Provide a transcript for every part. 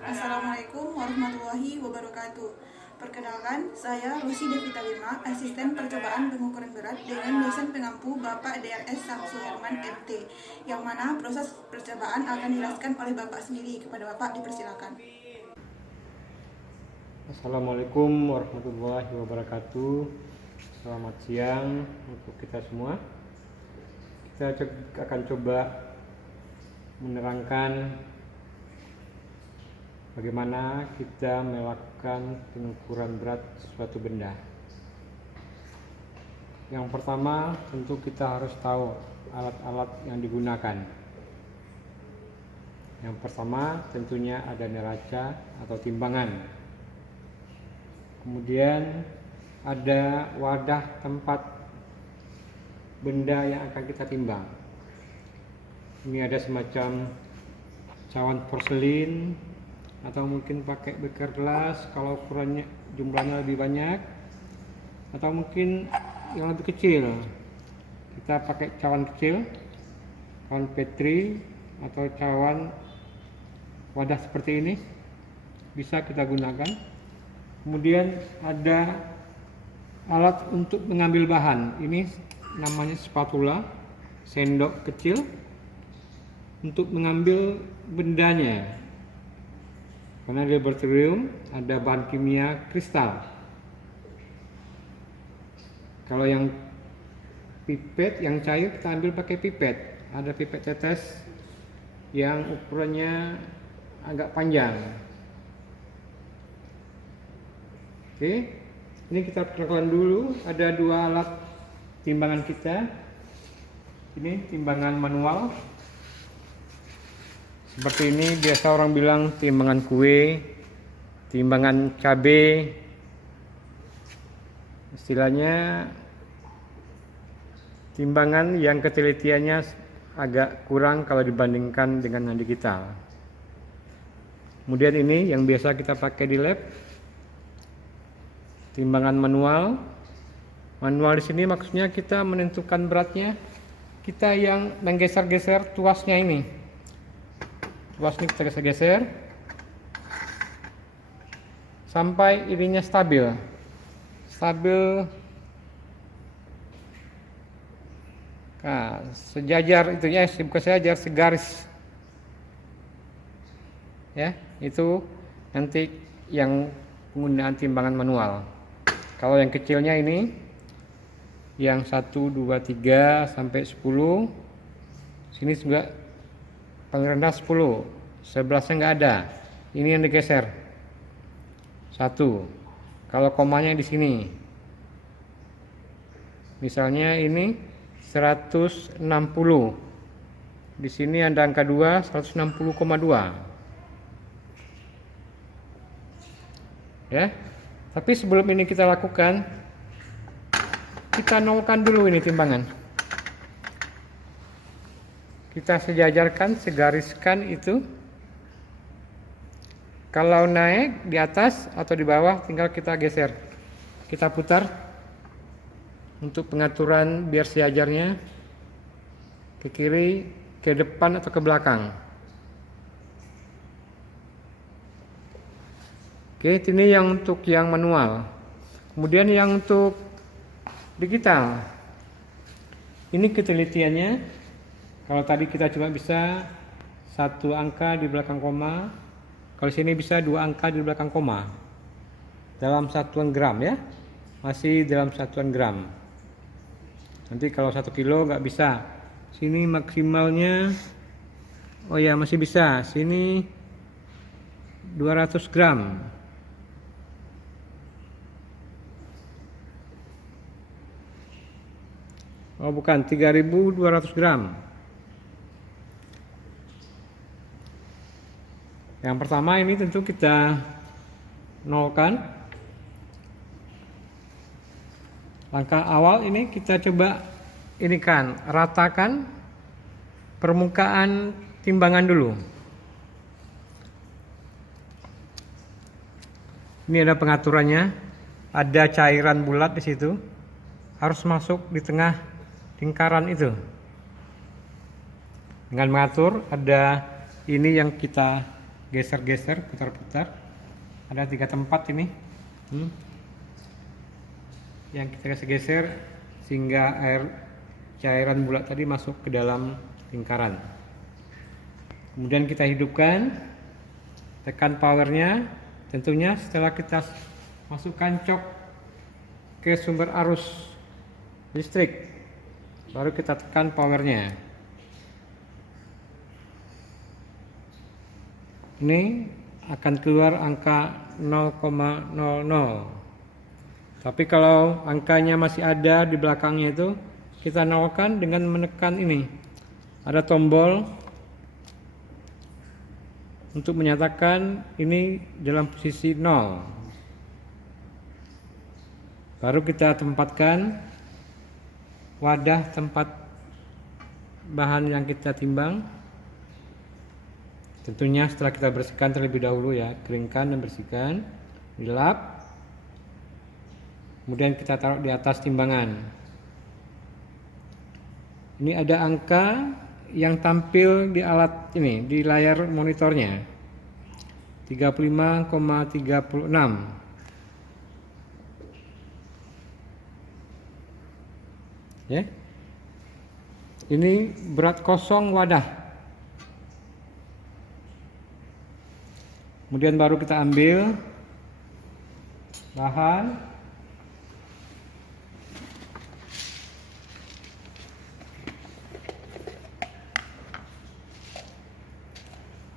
Assalamualaikum warahmatullahi wabarakatuh. Perkenalkan, saya Lucy Devita Lima, asisten percobaan pengukuran berat dengan dosen pengampu Bapak DRS Samsu Herman MT, yang mana proses percobaan akan dijelaskan oleh Bapak sendiri. Kepada Bapak dipersilakan. Assalamualaikum warahmatullahi wabarakatuh. Selamat siang untuk kita semua. Kita akan coba menerangkan bagaimana kita melakukan pengukuran berat suatu benda. Yang pertama, tentu kita harus tahu alat-alat yang digunakan. Yang pertama tentunya ada neraca atau timbangan. Kemudian ada wadah tempat benda yang akan kita timbang. Ini ada semacam cawan porselin, atau mungkin pakai beker gelas kalau ukurannya jumlahnya lebih banyak, atau mungkin yang lebih kecil kita pakai cawan kecil, cawan petri atau cawan wadah seperti ini bisa kita gunakan. Kemudian ada alat untuk mengambil bahan, ini namanya spatula, sendok kecil untuk mengambil bendanya. Karena dia laboratorium, ada bahan kimia kristal. Kalau yang pipet, yang cair, kita ambil pakai pipet. Ada pipet tetes yang ukurannya agak panjang. Oke, ini kita perkenalkan dulu. Ada dua alat timbangan kita. Ini timbangan manual. Seperti ini biasa orang bilang timbangan kue, timbangan cabai. Istilahnya timbangan yang ketelitiannya agak kurang kalau dibandingkan dengan yang digital. Kemudian ini yang biasa kita pakai di lab, timbangan manual. Manual di sini maksudnya kita menentukan beratnya, kita yang menggeser-geser tuasnya ini. Tuas ini kita geser-geser sampai ininya stabil. Nah, sejajar itunya, bukan sejajar, segaris. Ya, itu nanti yang penggunaan timbangan manual. Kalau yang kecilnya ini, yang 1, 2, 3 sampai 10, sini juga paling rendah 10, 11-nya nggak ada. Ini yang digeser 1. Kalau komanya di sini, misalnya ini 160, di sini ada angka 2, 160,2. Ya, tapi sebelum ini kita lakukan, kita nolkan dulu ini timbangan. Kita sejajarkan, segariskan itu. Kalau naik di atas atau di bawah tinggal kita geser. Kita putar untuk pengaturan biar sejajarnya ke kiri, ke depan atau ke belakang. Oke, ini yang untuk yang manual. Kemudian yang untuk digital. Ini ketelitiannya. Kalau tadi kita cuma bisa 1 angka di belakang koma, kalau sini bisa 2 angka di belakang koma. Dalam satuan gram ya, masih dalam satuan gram. Nanti kalau 1 kilo nggak bisa. Sini maksimalnya, oh ya masih bisa. Sini 200 gram. Oh bukan, 3200 gram. Yang pertama ini tentu kita nolkan. Langkah awal ini kita coba ratakan permukaan timbangan dulu. Ini ada pengaturannya, ada cairan bulat di situ, harus masuk di tengah lingkaran itu. Dengan mengatur, ada ini yang kita geser-geser, putar-putar. Ada 3 tempat ini yang kita geser sehingga cairan bulat tadi masuk ke dalam lingkaran. Kemudian kita hidupkan, tekan powernya. Tentunya setelah kita masukkan cok ke sumber arus listrik, baru kita tekan powernya. Ini akan keluar angka 0,00. Tapi kalau angkanya masih ada di belakangnya itu, kita nolkan dengan menekan ini. Ada tombol untuk menyatakan ini dalam posisi 0. Baru kita tempatkan wadah tempat bahan yang kita timbang. Tentunya setelah kita bersihkan terlebih dahulu ya, keringkan dan bersihkan, dilap. Kemudian kita taruh di atas timbangan. Ini ada angka yang tampil di alat ini, di layar monitornya. 35,36. Ya. Ini berat kosong wadah. Kemudian baru kita ambil bahan.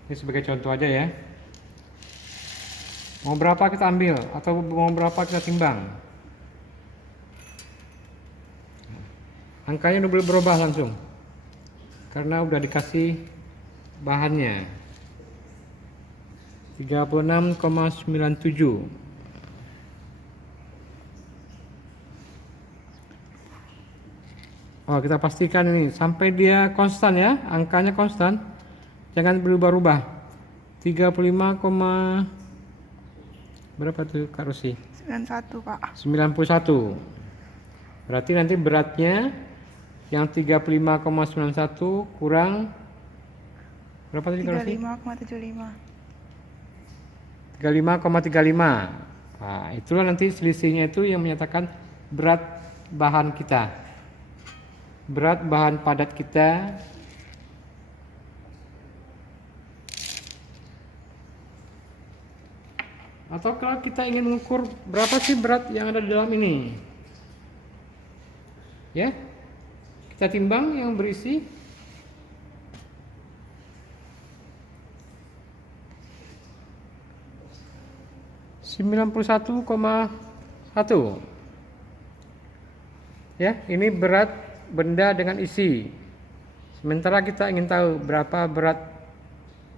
Ini sebagai contoh aja ya. Mau berapa kita ambil atau mau berapa kita timbang. Angkanya udah boleh berubah langsung. Karena udah dikasih bahannya. 36,97. Oh, kita pastikan ini sampai dia konstan ya, angkanya konstan. Jangan berubah-ubah. 35, berapa tuh Kak Rusi? 91 Pak. 91. Berarti nanti beratnya yang 35,91 kurang berapa tadi Kak Rusi? 35,75. 35,35. Nah, itulah nanti selisihnya itu yang menyatakan berat bahan kita. Berat bahan padat kita. Atau kalau kita ingin mengukur berapa sih berat yang ada di dalam ini, ya, kita timbang yang berisi 91,1. Ya, ini berat benda dengan isi. Sementara kita ingin tahu berapa berat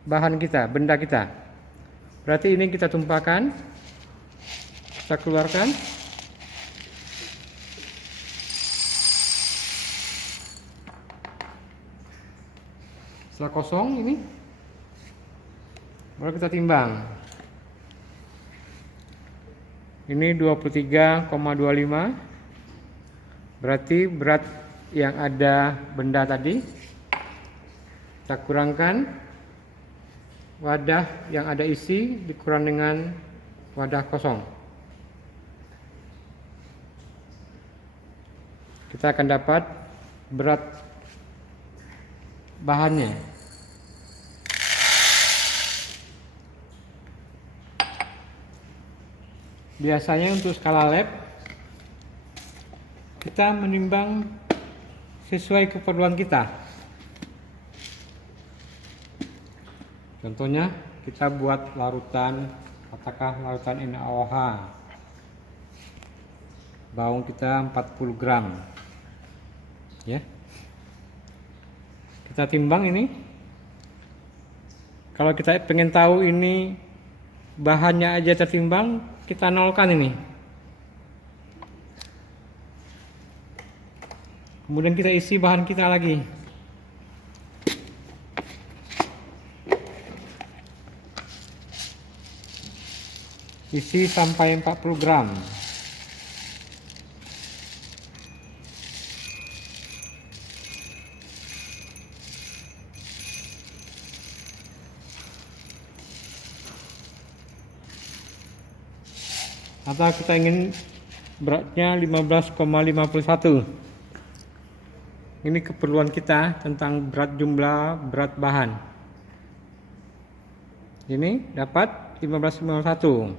bahan kita, benda kita. Berarti ini kita tumpahkan, kita keluarkan. Setelah kosong ini, baru kita timbang. Ini 23,25. Berarti berat yang ada benda tadi. Kita kurangkan. Wadah yang ada isi dikurang dengan wadah kosong. Kita akan dapat berat bahannya. Biasanya untuk skala lab kita menimbang sesuai keperluan kita. Contohnya kita buat larutan, katakan larutan NaOH. Bawang kita 40 gram. Ya. Kita timbang ini. Kalau kita pengen tahu ini bahannya aja tertimbang, kita nolkan ini. Kemudian kita isi bahan kita lagi. Isi sampai 40 gram. atau kita ingin beratnya 15,51. Ini keperluan kita tentang jumlah berat bahan. Ini dapat 15,51.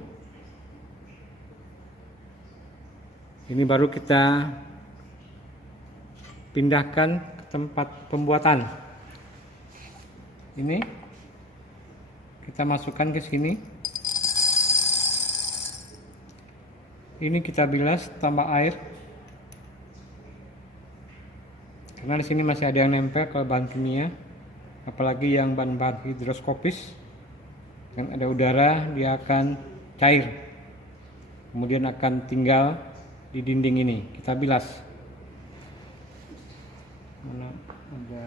Ini baru kita pindahkan ke tempat pembuatan. Ini kita masukkan ke sini. Ini kita bilas tambah air. Karena di sini masih ada yang nempel kalau bahan kimia, apalagi yang bahan-bahan hidroskopis. Dengan ada udara dia akan cair. Kemudian akan tinggal di dinding ini. Kita bilas. Mana ada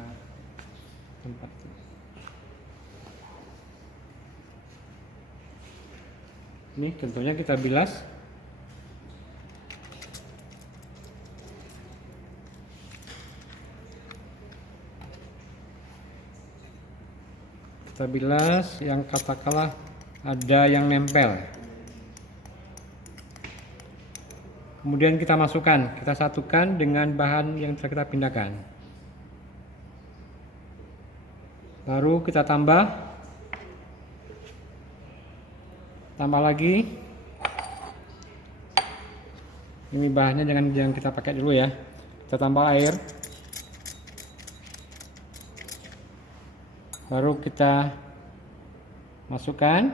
tempat. Ini contohnya kita bilas. Kita bilas yang katakanlah ada yang nempel. Kemudian kita masukkan, kita satukan dengan bahan yang telah kita pindahkan. Baru kita tambah lagi. Ini bahannya jangan kita pakai dulu ya. Kita tambah air. Baru kita masukkan,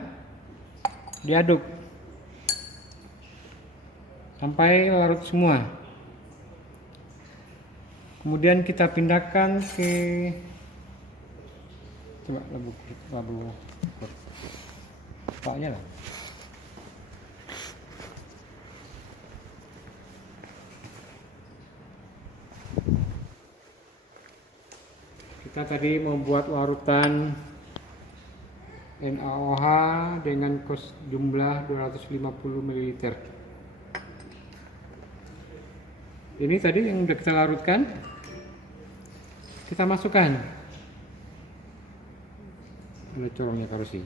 diaduk sampai larut semua. Kemudian kita pindahkan ke labu bapaknya lah. Kita tadi membuat larutan NaOH dengan jumlah 250 ml. Ini tadi yang sudah kita larutkan, kita masukkan. Ada corongnya karusi.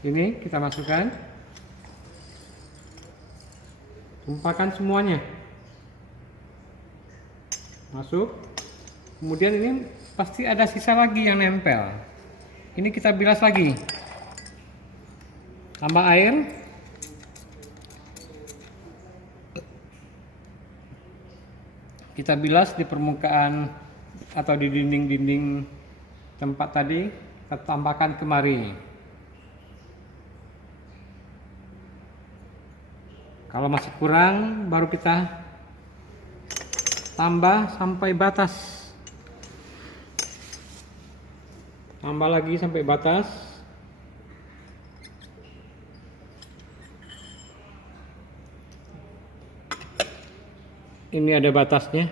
Ini kita masukkan, tumpahkan semuanya, masuk. Kemudian ini pasti ada sisa lagi yang nempel. Ini kita bilas lagi, tambah air, kita bilas di permukaan atau di dinding-dinding tempat tadi, kita tambahkan kemari. Kalau masih kurang, baru kita tambah sampai batas. Tambah lagi sampai batas. Ini ada batasnya.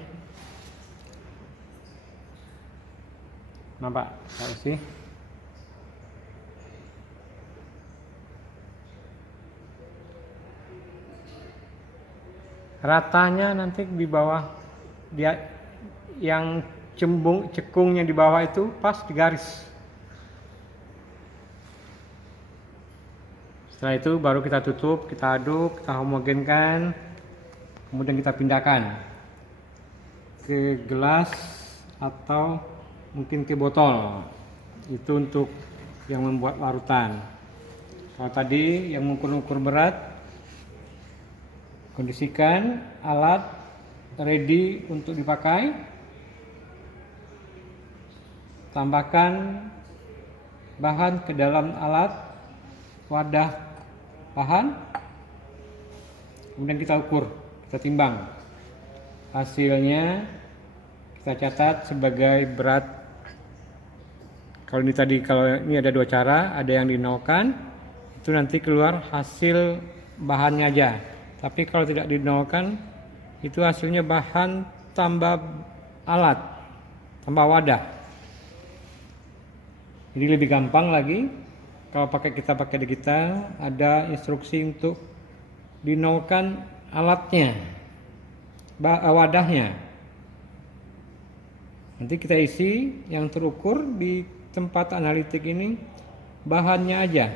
Nampak? Tahu sih? Ratanya nanti di bawah dia yang cekungnya di bawah itu pas di garis. Setelah itu baru kita tutup, kita aduk, kita homogenkan, kemudian kita pindahkan ke gelas atau mungkin ke botol. Itu untuk yang membuat larutan. Kalau tadi yang mengukur berat, kondisikan alat ready untuk dipakai, tambahkan bahan ke dalam alat wadah bahan, kemudian kita ukur, kita timbang, hasilnya kita catat sebagai berat. Kalau ini ada dua cara, ada yang dinolkan, itu nanti keluar hasil bahannya aja. Tapi kalau tidak dinolkan, itu hasilnya bahan tambah alat, tambah wadah. Jadi lebih gampang lagi kalau kita pakai digital, ada instruksi untuk dinolkan alatnya, wadahnya. Nanti kita isi yang terukur di tempat analitik ini bahannya aja.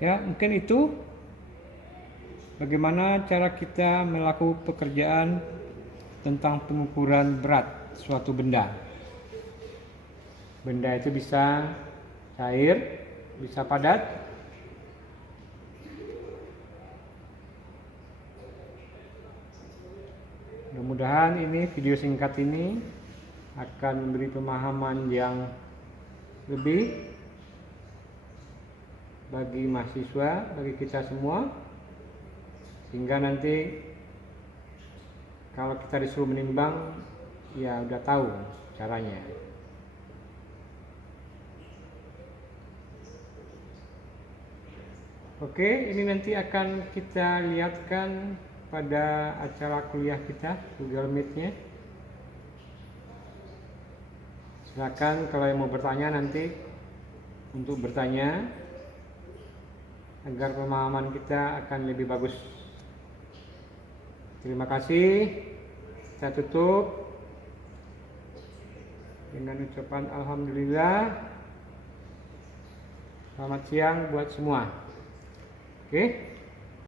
Ya, mungkin itu bagaimana cara kita melakukan pekerjaan tentang pengukuran berat suatu benda. Benda itu bisa cair, bisa padat. Mudah-mudahan ini video singkat ini akan memberi pemahaman yang lebih bagi mahasiswa, bagi kita semua, sehingga nanti kalau kita disuruh menimbang, ya udah tahu caranya. Oke, ini nanti akan kita lihatkan pada acara kuliah kita, Google Meet-nya. Silakan kalau yang mau bertanya nanti untuk bertanya, agar pemahaman kita akan lebih bagus. Terima kasih. Saya tutup dengan ucapan alhamdulillah. Selamat siang buat semua. Oke.